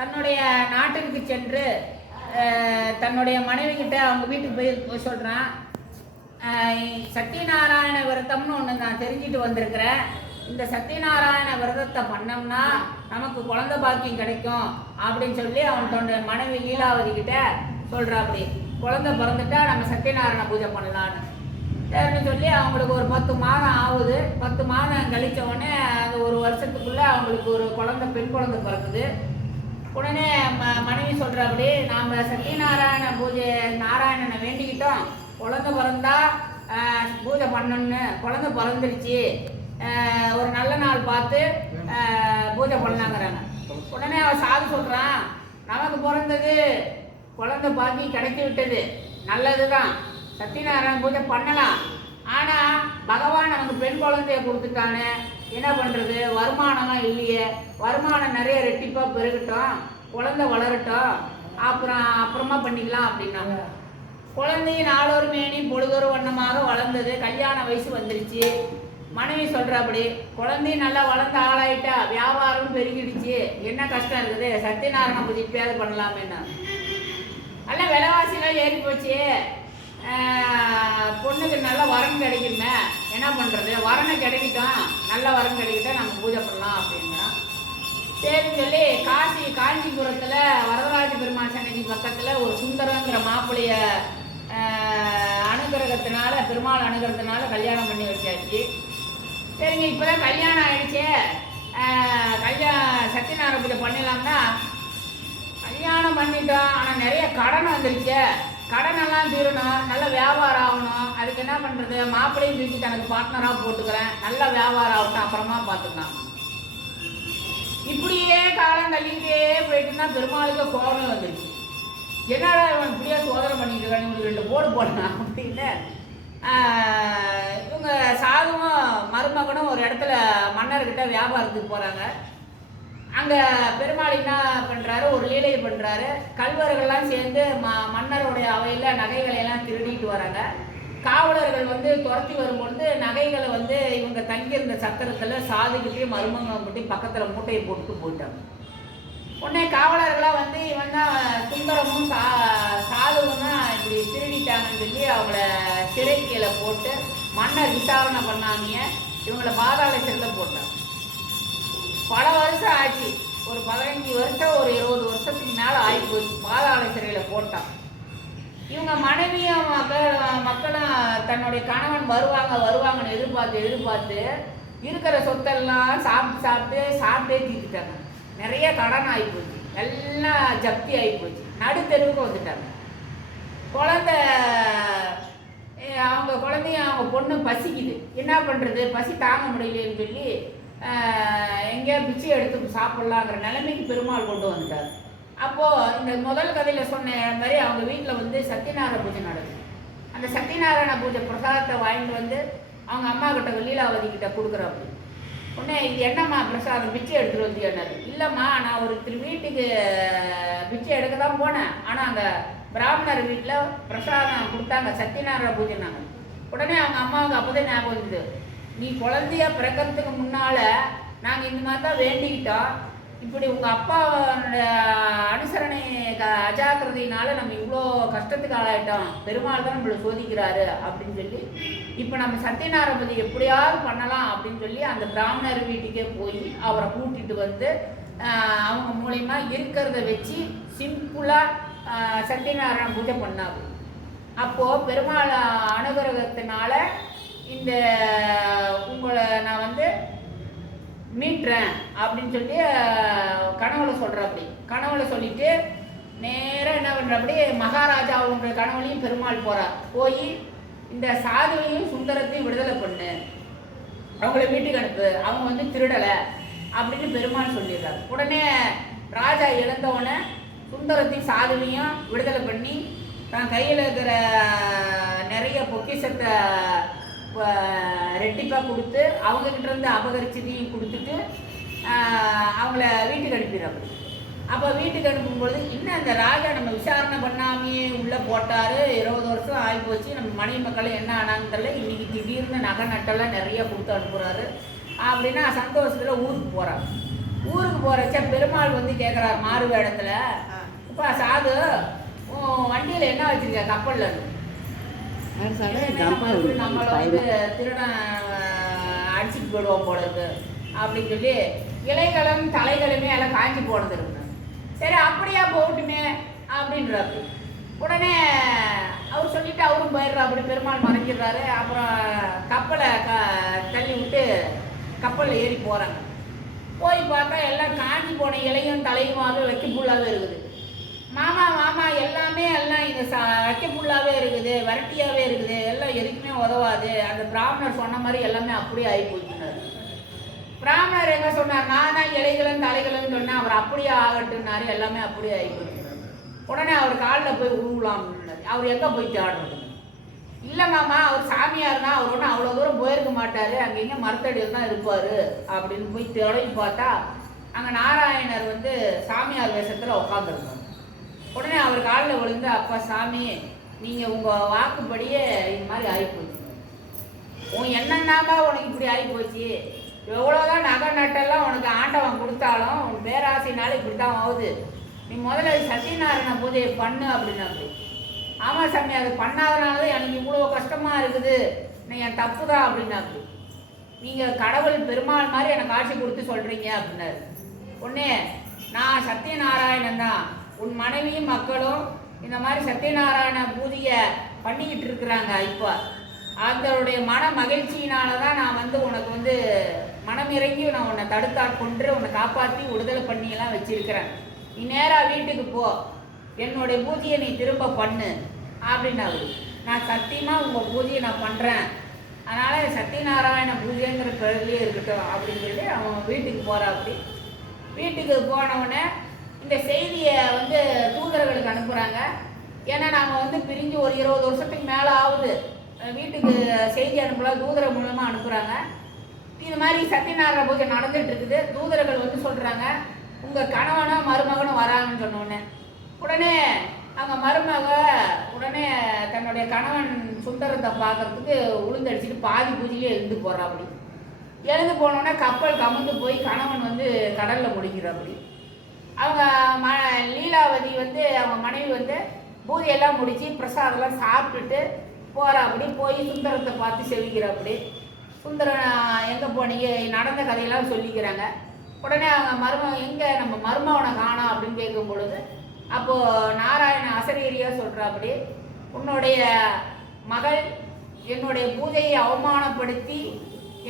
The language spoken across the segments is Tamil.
தன்னுடைய நாட்டுக்கு சென்று தன்னுடைய மனைவி கிட்ட அவங்க வீட்டுக்கு போய் சொல்கிறான், சத்யநாராயண விரதம்னு ஒன்று நான் தெரிஞ்சுட்டு வந்திருக்கிறேன். இந்த சத்யநாராயண விரதத்தை பண்ணோம்னா நமக்கு குழந்தை பாக்கியம் கிடைக்கும் அப்படின்னு சொல்லி அவனோட மனைவி லீலாவதி கிட்ட சொல்கிறா. அப்படி குழந்தை பிறந்துட்டா நம்ம சத்யநாராயண பூஜை பண்ணலான்னு சரின்னு சொல்லி அவங்களுக்கு ஒரு 10 மாதம் ஆகுது. 10 மாதம் கழித்த உடனே அந்த ஒரு வருஷத்துக்குள்ளே அவங்களுக்கு ஒரு குழந்தை, பெண் குழந்தை பிறக்குது. உடனே மனைவி சொல்கிறபடி நாம் சத்யநாராயண பூஜை நாராயணனை வேண்டிக்கிட்டோம், குழந்தை பிறந்தா பூஜை பண்ணணும்னு. குழந்தை பிறந்துருச்சு, ஒரு நல்ல நாள் பார்த்து பூஜை பண்ணலாங்கிறாங்க. உடனே அவன் சாது சொல்கிறான், நமக்கு பிறந்தது குழந்தை பாக்கி கிடைச்சி விட்டது, நல்லது தான், சத்யநாராயண பூஜை பண்ணலாம். ஆனால் பகவான் நமக்கு பெண் குழந்தைய கொடுத்துட்டானே, என்ன பண்ணுறது, வருமானம்லாம் இல்லையே, வருமானம் நிறைய ரெட்டிப்பாக பெருகட்டும், குழந்தை வளரட்டும், அப்புறமா பண்ணிக்கலாம் அப்படின்னாங்க. குழந்தையும் நாளொரு மேனி பொழுதொரு வண்ணமாக வளர்ந்தது. கல்யாண வயசு வந்துருச்சு. மனைவி சொல்கிறபடி குழந்தையும் நல்லா வளர்ந்த ஆளாயிட்டா, வியாபாரம் பெருகிடுச்சு, என்ன கஷ்டம் இருக்குது, சத்யநாராயண பூஜை இப்பயாவது பண்ணலாமேன்னா. நல்லா விலைவாசிலாம் ஏறி போச்சு, பொண்ணுக்கு நல்ல வரன் கிடைக்குமே, என்ன பண்ணுறது, வரனை கிடைக்கிட்டோம், நல்ல வரன் கிடைக்கிட்டா நம்ம பூஜை பண்ணலாம் அப்படின்னா. சரின்னு சொல்லி காஞ்சிபுரத்தில் வரதராஜ பெருமாள் சன்னதி பக்கத்தில் ஒரு சுந்தரங்கிற மாப்பிள்ளைய அனுகிரகத்தினால, பெருமாள் அனுகிரகத்தினால கல்யாணம் பண்ணி வச்சாச்சு. சரிங்க, இப்போ தான் கல்யாணம் ஆகிடுச்சே, சத்யநாராயண பூஜை பண்ணிடலாம்னா, கல்யாணம் பண்ணிட்டோம், ஆனால் நிறைய கடன் வந்துருச்சு, கடனெல்லாம் தீரணும், நல்ல வியாபாரம் ஆகணும், அதுக்கு என்ன பண்ணுறது, மாப்பிள்ளையும் தூக்கி தனக்கு பார்ட்னராக போட்டுக்கிறேன், நல்ல வியாபாரம் ஆகட்டும், அப்புறமா பார்த்துக்கலாம். இப்படியே காலம் தள்ளிக்கிட்டே போயிட்டுன்னா பெருமாளுக்கு கோபம் வந்துருச்சு. என்னடா இவன் இப்படியே சோதனை பண்ணிட்டு இருக்கான், இவங்களுக்கு 2 போடு போடலாம் அப்படின்னு. இவங்க சாதுவும் மருமகனும் ஒரு இடத்துல மன்னர்கிட்ட வியாபாரத்துக்கு போகிறாங்க. அங்கே பெருமாள் என்ன பண்ணுறாரு, ஒரு லீலையை பண்ணுறாரு. கல்வர்கள்லாம் சேர்ந்து மன்னருடைய அவையில் நகைகளையெல்லாம் திருடிட்டு வராங்க. காவலர்கள் வந்து துரத்தி வரும்பொழுது நகைகளை வந்து இவங்க தங்கியிருந்த சத்திரத்தில் சாதுக்கிட்டையும் மருமகன்கிட்டையும் பக்கத்தில் மூட்டையை போட்டு போயிட்டாங்க. உடனே காவலர்களாக வந்து இவன் தான் சுந்தரமும் சாதுவும் தான் இப்படி திருடிட்டாங்கன்னு சொல்லி அவங்கள சிறைக்கையில் போட்டு மன்னர் விசாரணை பண்ணாங்க. இவங்களை பாதாள சிறையில் போட்டாங்க. பல வருஷம் ஆச்சு, ஒரு 15 வருஷம், ஒரு 20 வருஷத்துக்கு மேலே ஆகி போச்சு பாதாள சிறையில் போட்டான். இவங்க மனைவியும் மக்களும் தன்னுடைய கணவன் வருவாங்கன்னு எதிர்பார்த்து இருக்கிற சொத்தெல்லாம் சாப்பிட்டே தீர்த்துட்டாங்க. நிறைய கடன் ஆகிப்போச்சு, எல்லாம் ஜப்தி ஆகிப்போச்சு, நடுத்தெருவுக்கு வந்துட்டாங்க. அவங்க குழந்தையும் அவங்க பொண்ணு பசிக்குது, என்ன பண்ணுறது, பசி தாங்க முடியலன்னு சொல்லி எங்கேயோ பிச்சை எடுத்து சாப்பிட்லாங்கிற நிலைமைக்கு பெருமாள் கொண்டு வந்துட்டார். அப்போது இந்த முதல் கதையில் சொன்ன மாதிரி அவங்க வீட்டில் வந்து சத்யநாராயண பூஜை நடக்குது. அந்த சத்யநாராயண பூஜை பிரசாதத்தை வாங்கிட்டு வந்து அவங்க அம்மா கிட்ட லீலாவதி கிட்ட கொடுக்குறாப்பு. உடனே இது என்னம்மா பிரசாதம், பிச்சை எடுத்துகிட்டு வந்து என்னாரு. இல்லைம்மா, நான் ஒருத்தர் வீட்டுக்கு பிச்சை எடுக்க தான் போனேன், ஆனால் அங்கே பிராமணர் வீட்டில் பிரசாதம் கொடுத்தாங்க, சத்யநாராயண பூஜைனாங்க. உடனே அவங்க அம்மாவுக்கு அப்போதான் ஞாபகம் இருந்தது, நீ குழந்தைய பிறக்கிறதுக்கு முன்னால் நாங்கள் இந்த மாதிரி தான் வேண்டிக்கிட்டோம், இப்படி உங்கள் அப்பாவோட அனுசரணை அஜாக்கிரதையினால நம்ம இவ்வளோ கஷ்டத்துக்கு ஆளாயிட்டோம், பெருமாள் தான் நம்மளை சோதிக்கிறாரு அப்படின்னு சொல்லி இப்போ நம்ம சத்யநாராயண பூஜை எப்படியாவது பண்ணலாம் அப்படின்னு சொல்லி அந்த பிராமணர் வீட்டுக்கே போய் அவரை கூட்டிகிட்டு வந்து அவங்க மூலயமா இருக்கிறத வச்சு சிம்பிளாக சத்யநாராயண பூஜை பண்ணாங்க. அப்போது பெருமாள் அனுகிரகத்தினால இந்த உங்களை நான் வந்து மீட்றேன் அப்படின்னு சொல்லி கனவுல சொல்கிறப்படி, கனவுல சொல்லிட்டு நேராக என்ன பண்ணுறப்படி மகாராஜா அவங்க கனவுலையும் பெருமாள் போகிறார். போய் இந்த சாதுவையும் சுந்தரத்தையும் விடுதலை பண்ணு, அவங்கள வீட்டுக்கு அனுப்பு, அவங்க வந்து திருடலை அப்படின்னு பெருமாள் சொல்லிடுறாரு. உடனே ராஜா எழுந்தவுடனே சுந்தரத்தையும் சாதுவையும் விடுதலை பண்ணி தான் கையில் இருக்கிற நிறைய பொக்கிஷத்தை ரெட்டிப்பாக கொடுத்து அவங்கக்கிட்ட இருந்து அபகரிச்சதையும் கொடுத்துட்டு அவங்கள வீட்டுக்கு அனுப்பிடுறாங்க. அப்போ வீட்டுக்கு அனுப்பும்பொழுது இன்னும் அந்த ராஜா நம்ம விசாரணை பண்ணாமையே உள்ளே போட்டார், 20 வருஷம் ஆகிப்போச்சு, நம்ம மனைவி மக்களும் என்ன ஆனான்னு தெரியல, இன்றைக்கி திடீர்னு நகை நட்டெல்லாம் நிறைய கொடுத்து அனுப்புகிறாரு அப்படின்னா சந்தோஷத்தில் ஊருக்கு போகிறாங்க. ஊருக்கு போகிறச்ச பெருமாள் வந்து கேட்குறார் மாறு வேடத்தில், இப்போ சாது வண்டியில் என்ன வச்சுருக்க கப்பலில் நம்மளை வந்து திருடன் அடிச்சுட்டு போயிடுவோம் போல இருக்கு அப்படின்னு சொல்லி இலைகளும் தலைகளுமே எல்லாம் காஞ்சி போனது இருக்கு. சரி அப்படியா போகட்டுமே அப்படின்றாரு. உடனே அவர் சொல்லிட்டு அவரும் போயிடுறா. அப்படி பெருமாள் மறைஞ்சிடுறாரு. அப்புறம் கப்பலை தள்ளி விட்டு கப்பலில் ஏறி போகிறாங்க. போய் பார்த்தா எல்லாம் காஞ்சி போன இலையும் தலையுமாவே வைக்கப்புள்ளாவே இருக்குது. மாமா மாமா எல்லாமே எல்லாம் இங்கே வைக்கப்புள்ளாவே இருக்குது, வரட்டியாகவே இருக்குது, எல்லாம் எதுக்குமே உதவாது. அந்த பிராமணர் சொன்ன மாதிரி எல்லாமே அப்படியே ஆகி போச்சுனார். பிராமணர் எங்கே சொன்னார், நான் தான் இலைகளும் தலைகளும் சொன்னேன், அவர் அப்படியே ஆகட்டுனாரு, எல்லாமே அப்படியே ஆகி போச்சு. உடனே அவர் காலில் போய் உருவலாம்னு அவர் எங்கே போய் தேடுறது? இல்லை மாமா, அவர் சாமியார் தான், அவர் ஒன்றும் அவ்வளோ தூரம் போயிருக்க மாட்டார், அங்கே இங்கே மரத்தடியில் தான் இருப்பார் அப்படின்னு போய் தேடி பார்த்தா அங்கே நாராயணர் வந்து சாமியார் வேஷத்தில் உட்காந்துருந்தார். உடனே அவர் காலில் விழுந்து, அப்பா சாமி, நீங்கள் உங்கள் வாக்குப்படியே இது மாதிரி ஆகிப்போச்சு, உன் என்னென்னாப்பா உனக்கு இப்படி ஆகிப்போச்சு, எவ்வளோதான் நகை நட்டெல்லாம் உனக்கு ஆண்டவன் கொடுத்தாலும் உன் பேராசைனால இப்படி தான் ஆகுது, நீ முதல்ல சத்யநாராயண பூஜையை பண்ணு அப்படின்னு. அப்படி ஆமாம் சாமி, அது பண்ணாதனால தான் எனக்கு இவ்வளோ கஷ்டமாக இருக்குது, நீ என் தப்பு தான் அப்படின்னா. அப்படி நீங்கள் கடவுள் பெருமாள் மாதிரி எனக்கு ஆட்சி கொடுத்து சொல்கிறீங்க அப்படின்னாரு. ஒன்று, நான் சத்யநாராயணன் தான், உன் மனைவியும் மக்களும் இந்த மாதிரி சத்யநாராயண பூஜையை பண்ணிக்கிட்டு இருக்கிறாங்க. இப்போ அதனுடைய மன மகிழ்ச்சியினால தான் நான் வந்து உனக்கு வந்து மனம் இறங்கி நான் உன்னை தடுத்தாட்கொண்டு உன்னை காப்பாற்றி விடுதலை பண்ணியெல்லாம் வச்சிருக்கிறேன். நீ நேராக வீட்டுக்கு போ, என்னுடைய பூஜையை நீ திரும்ப பண்ணு அப்படின்னாரு. நான் சத்தியமாக உங்கள் பூஜையை நான் பண்ணுறேன், அதனால் சத்யநாராயண பூஜைங்கிற பேர்லேயே இருக்கட்டும் அப்படின்னு சொல்லி அவன் வீட்டுக்கு போகிறா. அப்படி வீட்டுக்கு போனவுடனே இந்த செய்தியை வந்து தூதர்களுக்கு அனுப்புகிறாங்க. ஏன்னா நாங்கள் வந்து பிரிஞ்சு ஒரு 20 வருஷத்துக்கு மேலே ஆகுது, வீட்டுக்கு செய்தி அனுப்பலாம், தூதர் மூலமாக அனுப்புகிறாங்க. இது மாதிரி சத்யநாராயண பூஜை நடந்துட்டு இருக்குது. தூதர்கள் வந்து சொல்கிறாங்க, உங்கள் கணவனும் மருமகனும் வராங்கன்னு சொன்னோடனே உடனே அவங்க மருமக உடனே தன்னுடைய கணவன் சுந்தரத்தை பார்க்கறதுக்கு உளுந்தடிச்சிட்டு பாதி பூஜையிலே எழுந்து போகிறா. அப்படி எழுந்து போனோடனே கப்பல் கமுந்து போய் கணவன் வந்து கடலில் முடிக்கிறாப்படி. அவங்க லீலாவதி வந்து அவங்க மனைவி வந்து பூஜையெல்லாம் முடித்து பிரசாதெல்லாம் சாப்பிட்டுட்டு போகிறாப்படி. போய் சுந்தரத்தை பார்த்து செவிக்கிறாப்படி. சுந்தரன் எங்கே போனீங்க, நடந்த கதையெல்லாம் சொல்லிக்கிறாங்க. உடனே அவங்க மருமகன் எங்கே நம்ம மருமகனை காணோம் அப்படின்னு கேட்கும் பொழுது அப்போது நாராயண அசரீரியாக சொல்கிறாப்படி, உன்னுடைய மகள் என்னுடைய பூஜையை அவமானப்படுத்தி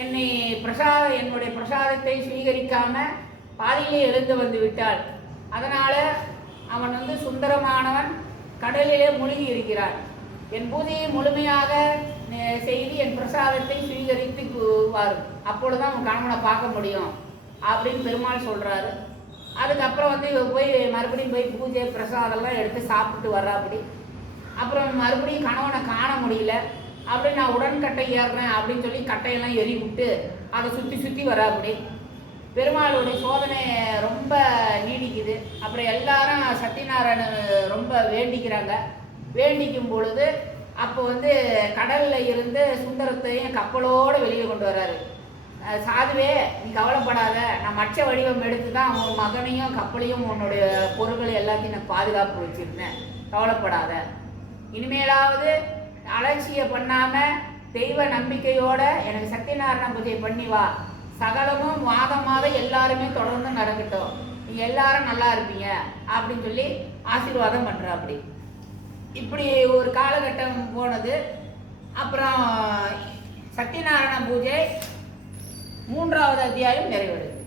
என்னுடைய பிரசாதத்தை சுவீகரிக்காமல் பாதியிலே எழுந்து வந்து விட்டாள். அதனால் அவன் வந்து சுந்தரமானவன் கடலிலே மூழ்கி இருக்கிறான். என் பூஜையை முழுமையாக செய்து என் பிரசாதத்தை சுவீகரித்து வாரும், அப்பொழுதுதான் அவன் கணவனை பார்க்க முடியும் அப்படின்னு பெருமாள் சொல்கிறாரு. அதுக்கப்புறம் வந்து போய் மறுபடியும் போய் பூஜை பிரசாதெல்லாம் எடுத்து சாப்பிட்டு வர்றாப்படி. அப்புறம் மறுபடியும் கணவனை காண முடியல, அப்படி நான் உடன்கட்டை ஏறுறேன் அப்படின்னு சொல்லி கட்டையெல்லாம் எரி விட்டு அதை சுற்றி சுற்றி வராப்படி. பெருமாளுடைய சோதனை ரொம்ப நீடிக்குது. அப்புறம் எல்லாரும் சத்யநாராயண ரொம்ப வேண்டிக்கிறாங்க. வேண்டிக்கும் பொழுது அப்போ வந்து கடலில் இருந்து சுந்தரத்தையும் கப்பலோடு வெளியே கொண்டு வர்றாரு. சாதுவே, நீ கவலைப்படாத, நான் மற்ற வடிவம் எடுத்து தான் உன் மகனையும் கப்பலையும் உன்னுடைய பொருட்களை எல்லாத்தையும் நான் பாதுகாப்பு வச்சுருந்தேன், கவலைப்படாத. இனிமேலாவது அலட்சியம் பண்ணாமல் தெய்வ நம்பிக்கையோடு எனக்கு சத்யநாராயண பூஜை பண்ணி வா, சகலமும் மாதம் எல்லாருமே தொடர்ந்து நடக்கட்டும், நீங்கள் எல்லாரும் நல்லா இருப்பீங்க அப்படின்னு சொல்லி ஆசீர்வாதம் பண்ணுறா. அப்படி இப்படி ஒரு காலகட்டம் போனது. அப்புறம் சத்யநாராயண பூஜை 3வது அத்தியாயம் நிறைவடைது.